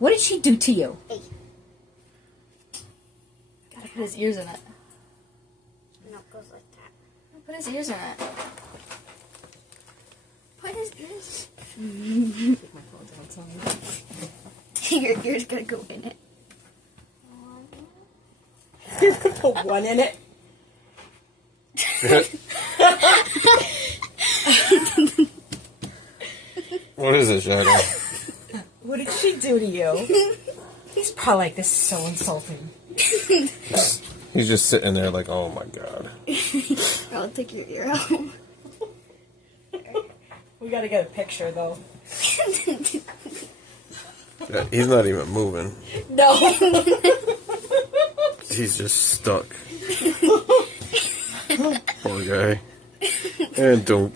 What did she do to you? Hey. Gotta put his ears in it. No, it goes like that. Put his ears in it. Put his ears. Take my phone outside. Your ear's gonna go in it. You're gonna put one in it? What is it, Shadow? What did she do to you? He's probably like, this is so insulting. He's just sitting there like, oh my god. I'll take your ear out. We gotta get a picture, though. Yeah, he's not even moving. No. He's just stuck. Poor guy. And don't.